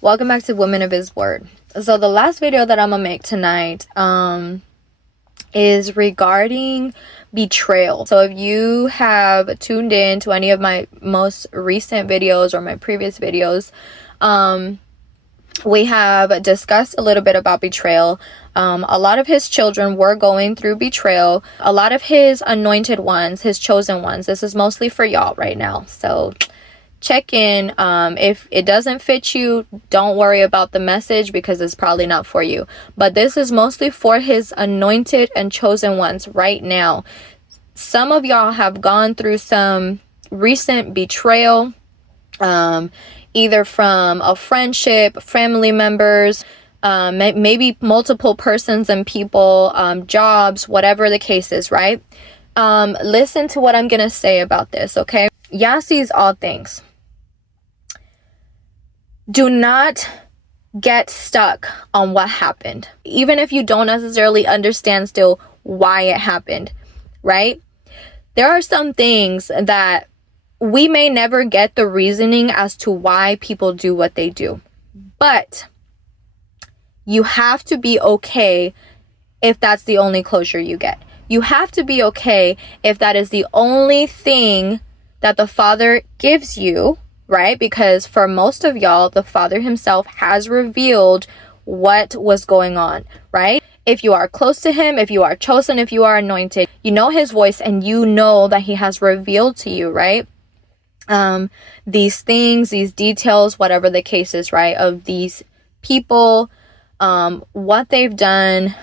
Welcome back to Women of His Word. So the last video that I'm gonna make tonight is regarding betrayal. So if you have tuned in to any of my most recent videos or my previous videos, we have discussed a little bit about betrayal. A lot of his children were going through betrayal. A lot of his anointed ones, his chosen ones. This is mostly for y'all right now. So check in. If it doesn't fit you, don't worry about the message because it's probably not for you. But this is mostly for his anointed and chosen ones right now. Some of y'all have gone through some recent betrayal, either from a friendship, family members, maybe multiple persons and people, jobs, whatever the case is, right? Listen to what I'm going to say about this, okay? Yah sees all things. Do not get stuck on what happened, even if you don't necessarily understand still why it happened, right? There are some things that we may never get the reasoning as to why people do what they do, but you have to be okay if that's the only closure you get. You have to be okay if that is the only thing that the Father gives you, right? Because for most of y'all, the Father himself has revealed what was going on, right? If you are close to him, if you are chosen, if you are anointed, you know his voice and you know that he has revealed to you, right? These things, these details, whatever the case is, right? Of these people, what they've done.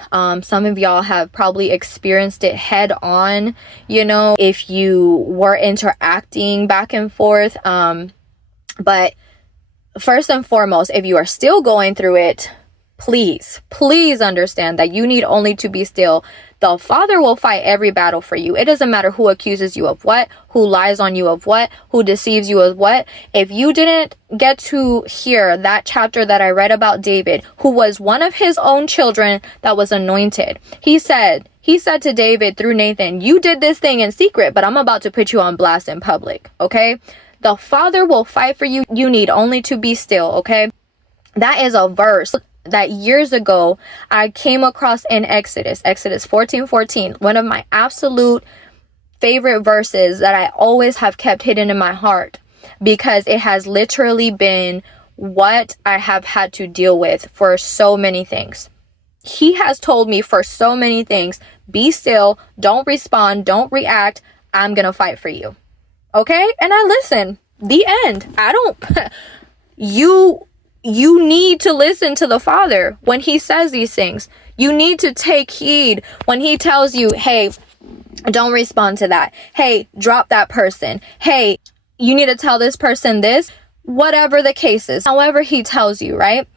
Some of y'all have probably experienced it head on, you know, if you were interacting back and forth. But first and foremost, if you are still going through it, please understand that you need only to be still. The Father will fight every battle for you. It doesn't matter who accuses you of what, who lies on you of what, who deceives you of what. If you didn't get to hear that chapter that I read about David, who was one of his own children that was anointed, he said to David through Nathan, you did this thing in secret, but I'm about to put you on blast in public, okay? The Father will fight for you. You need only to be still, okay? That is a verse that years ago I came across in Exodus 14:14, one of my absolute favorite verses that I always have kept hidden in my heart because it has literally been what I have had to deal with for so many things. He has told me for so many things, be still, don't respond, don't react, I'm gonna fight for you. Okay? And I listen. The end. I don't you need to listen to the Father when he says these things. You need to take heed when he tells you, hey, don't respond to that. Hey, drop that person. Hey, you need to tell this person this, whatever the case is, however he tells you, right?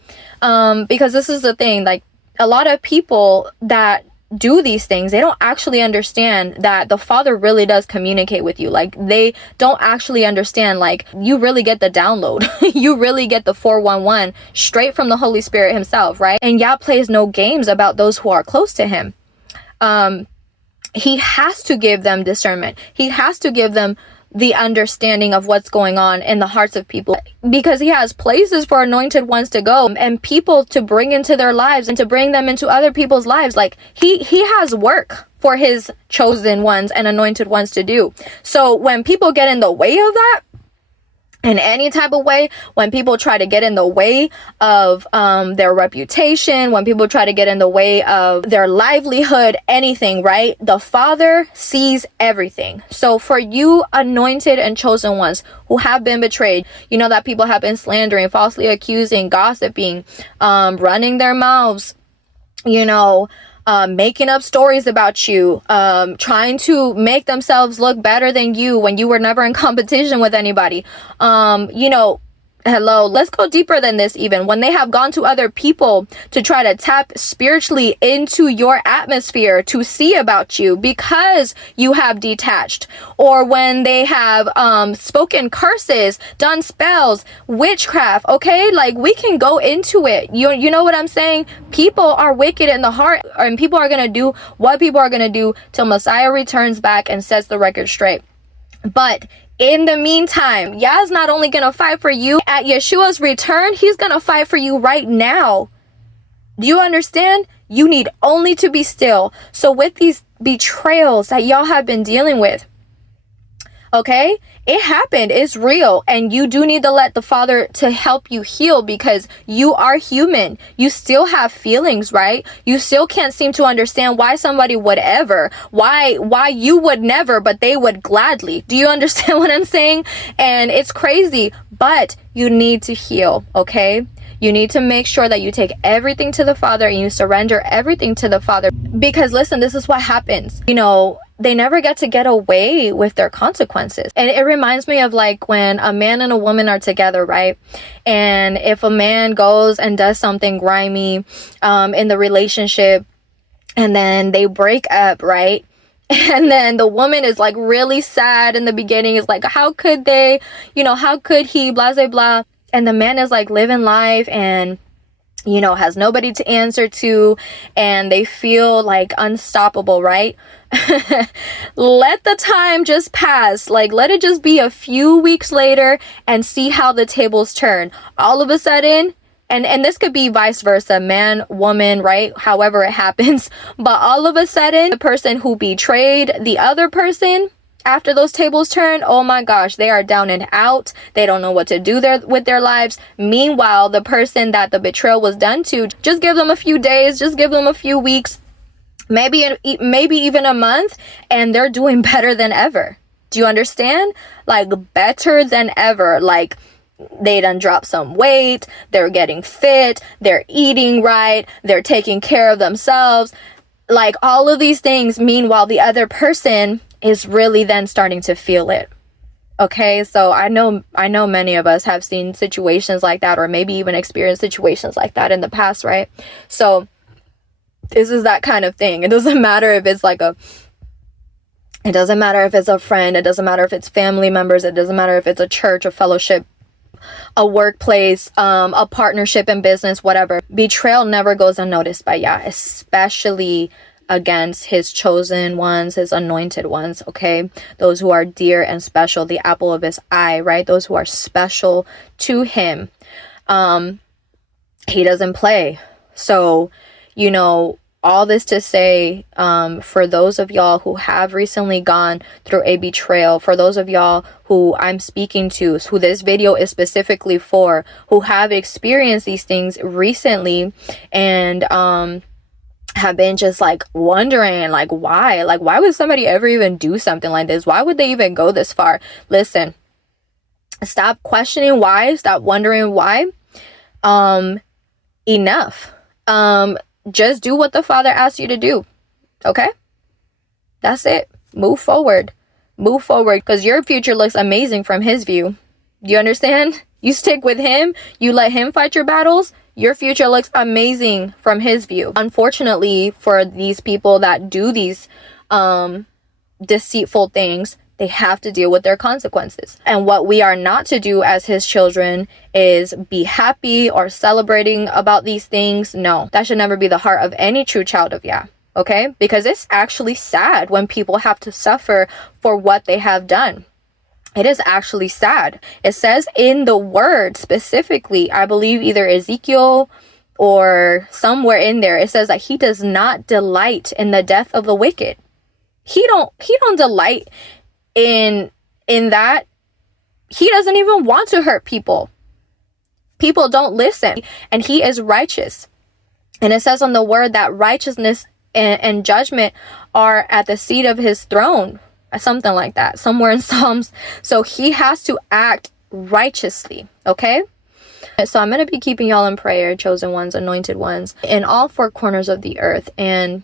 Because this is the thing, like a lot of people that do these things, they don't actually understand that the Father really does communicate with you. Like they don't actually understand, like you really get the download. You really get the 411 straight from the Holy Spirit himself, right? And Yah plays no games about those who are close to him. He has to give them discernment. He has to give them the understanding of what's going on in the hearts of people, because he has places for anointed ones to go and people to bring into their lives and to bring them into other people's lives. Like he has work for his chosen ones and anointed ones to do. So when people get in the way of that, in any type of way, when people try to get in the way of their reputation, when people try to get in the way of their livelihood, anything, right? The Father sees everything. So for you anointed and chosen ones who have been betrayed, you know that people have been slandering, falsely accusing, gossiping, running their mouths, you know, making up stories about you, trying to make themselves look better than you when you were never in competition with anybody. You know, hello, let's go deeper than this even. When they have gone to other people to try to tap spiritually into your atmosphere to see about you because you have detached, or when they have spoken curses, done spells, witchcraft, okay? Like we can go into it. You know what I'm saying? People are wicked in the heart, and people are going to do what people are going to do till Messiah returns back and sets the record straight. But In the meantime, Yah's not only gonna fight for you at Yeshua's return, he's gonna fight for you right now. Do you understand? You need only to be still. So with these betrayals that y'all have been dealing with, okay, it happened, it's real, and you do need to let the Father to help you heal, because you are human. You still have feelings, right? You still can't seem to understand why somebody would ever, why you would never, but they would gladly. Do you understand what I'm saying? And it's crazy, but you need to heal, okay? You need to make sure that you take everything to the Father and you surrender everything to the Father. Because listen, this is what happens. You know, they never get to get away with their consequences. And it reminds me of like when a man and a woman are together, right? And if a man goes and does something grimy in the relationship, and then they break up, right? And then the woman is like really sad in the beginning. Is like, how could they, you know, how could he, blah, blah, blah. And the man is like living life and, you know, has nobody to answer to, and they feel like unstoppable, right? Let the time just pass. Like, let it just be a few weeks later and see how the tables turn. All of a sudden, and this could be vice versa, man, woman, right? However it happens. But all of a sudden, the person who betrayed the other person, after those tables turn, oh my gosh, they are down and out. They don't know what to do with their lives. Meanwhile, the person that the betrayal was done to, just give them a few days, just give them a few weeks, maybe even a month, and they're doing better than ever. Do you understand? Like, better than ever. Like, they done dropped some weight, they're getting fit, they're eating right, they're taking care of themselves. Like, all of these things. Meanwhile, the other person is really then starting to feel it. Okay, so I know many of us have seen situations like that, or maybe even experienced situations like that in the past, right? So this is that kind of thing. It doesn't matter if it's like it doesn't matter if it's a friend, it doesn't matter if it's family members, it doesn't matter if it's a church, a fellowship, a workplace, a partnership in business, whatever. Betrayal never goes unnoticed by Yah, especially against his chosen ones, his anointed ones, okay? Those who are dear and special, the apple of his eye, right? Those who are special to him. He doesn't play. So, you know, all this to say, for those of y'all who have recently gone through a betrayal, for those of y'all who I'm speaking to, who this video is specifically for, who have experienced these things recently, and have been just like wondering, like, why would somebody ever even do something like this? Why would they even go this far? Listen, stop questioning why, stop wondering why. Enough. Just do what the Father asks you to do. Okay? That's it. Move forward, because your future looks amazing from his view. Do you understand? You stick with him, you let him fight your battles, your future looks amazing from his view. Unfortunately, for these people that do these deceitful things, they have to deal with their consequences. And what we are not to do as his children is be happy or celebrating about these things. No, that should never be the heart of any true child of Yah. Okay? Because it's actually sad when people have to suffer for what they have done. It is actually sad. It says in the word specifically, I believe either Ezekiel or somewhere in there, it says that he does not delight in the death of the wicked. He don't delight in that. He doesn't even want to hurt people. People don't listen, and he is righteous. And it says on the word that righteousness and judgment are at the seat of his throne. Something like that, somewhere in Psalms. So he has to act righteously, okay? So I'm going to be keeping y'all in prayer, chosen ones, anointed ones, in all four corners of the earth. And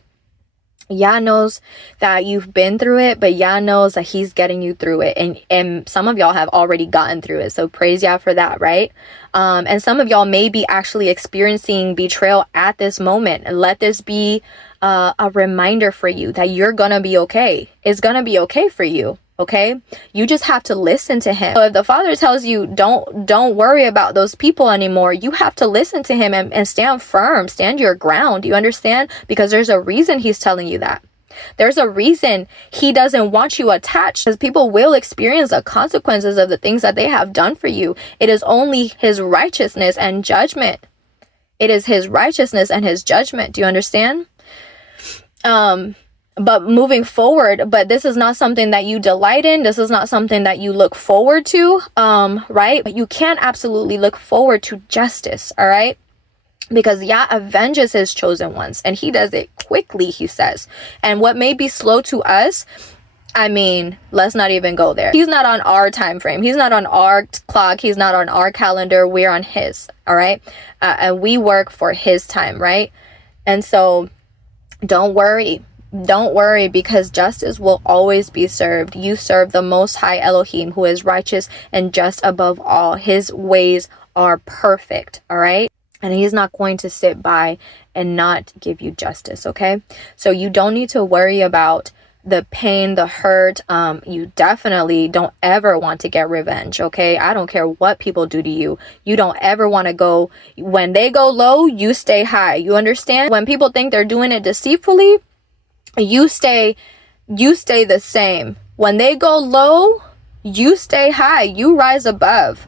Yah knows that you've been through it, but Yah knows that he's getting you through it. And some of y'all have already gotten through it. So praise Yah for that, right? And some of y'all may be actually experiencing betrayal at this moment. And let this be a reminder for you that you're gonna be okay. It's gonna be okay for you. Okay, you just have to listen to him. So if the Father tells you don't worry about those people anymore, you have to listen to him and stand firm, stand your ground. You understand? Because there's a reason he's telling you that. There's a reason he doesn't want you attached, because people will experience the consequences of the things that they have done for you. It is only his righteousness and judgment. It is his righteousness and his judgment. Do you understand? But moving forward, but this is not something that you delight in. This is not something that you look forward to, right? But you can absolutely look forward to justice, all right? Because Yah avenges his chosen ones, and he does it quickly, he says. And what may be slow to us, I mean, let's not even go there. He's not on our time frame. He's not on our clock. He's not on our calendar. We're on his, all right? And we work for his time, right? And so don't worry. Don't worry, because justice will always be served. You serve the Most High Elohim, who is righteous and just above all. His ways are perfect, all right? And he's not going to sit by and not give you justice, okay? So you don't need to worry about the pain, the hurt. You definitely don't ever want to get revenge, okay? I don't care what people do to you. You don't ever want to go, when they go low, you stay high. You understand? When people think they're doing it deceitfully, you stay the same. When they go low, you stay high. You rise above.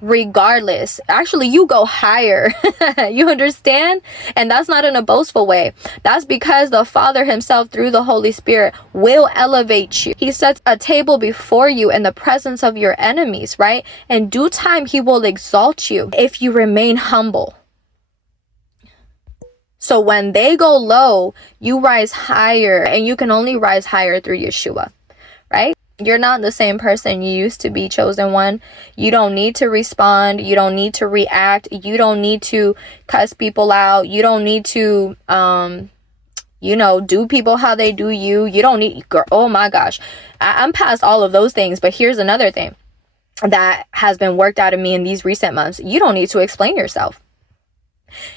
Regardless, actually, you go higher. You understand? And that's not in a boastful way. That's because the Father himself, through the Holy Spirit, will elevate you. He sets a table before you in the presence of your enemies, right? In due time, he will exalt you if you remain humble. So when they go low, you rise higher, and you can only rise higher through Yeshua, right? You're not the same person you used to be, chosen one. You don't need to respond. You don't need to react. You don't need to cuss people out. You don't need to, do people how they do you. You don't need, girl, oh my gosh. I'm past all of those things. But here's another thing that has been worked out of me in these recent months. You don't need to explain yourself.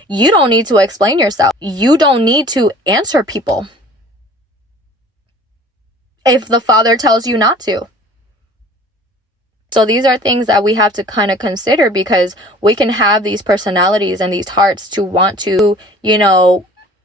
You don't need to explain yourself. You don't need to answer people if the Father tells you not to. So these are things that we have to kind of consider, because we can have these personalities and these hearts to want to,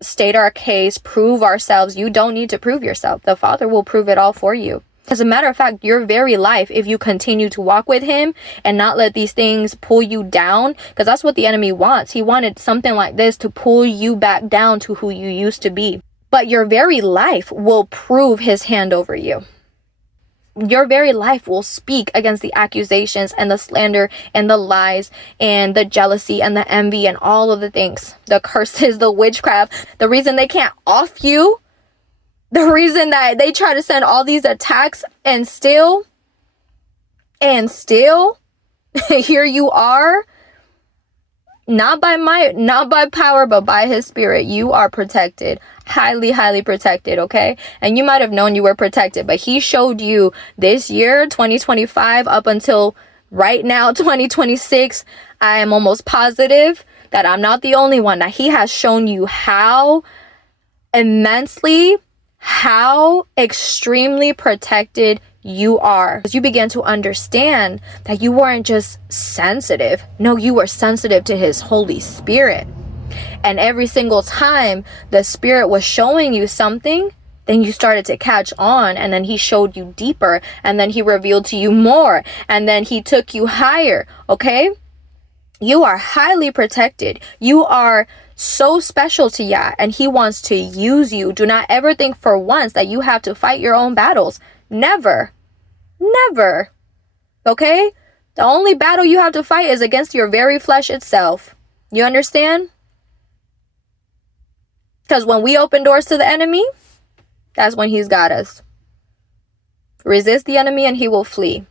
state our case, prove ourselves. You don't need to prove yourself. The Father will prove it all for you. As a matter of fact, your very life, if you continue to walk with him and not let these things pull you down, because that's what the enemy wants. He wanted something like this to pull you back down to who you used to be. But your very life will prove his hand over you. Your very life will speak against the accusations and the slander and the lies and the jealousy and the envy and all of the things, the curses, the witchcraft. The reason they can't off you, the reason that they try to send all these attacks, and still here you are, not by might, not by power, but by his Spirit. You are protected, highly protected, okay? And you might have known you were protected, but he showed you this year, 2025, up until right now, 2026, I am almost positive that I'm not the only one, that he has shown you how immensely, how extremely protected you are. As you begin to understand that you weren't just sensitive. No, you were sensitive to his Holy Spirit. And every single time the Spirit was showing you something, then you started to catch on, and then he showed you deeper, and then he revealed to you more, and then he took you higher, okay? You are highly protected. You are so special to Yah, and he wants to use you. Do not ever think for once that you have to fight your own battles. Never. Okay? The only battle you have to fight is against your very flesh itself. You understand? Because when we open doors to the enemy, that's when he's got us. Resist the enemy and he will flee.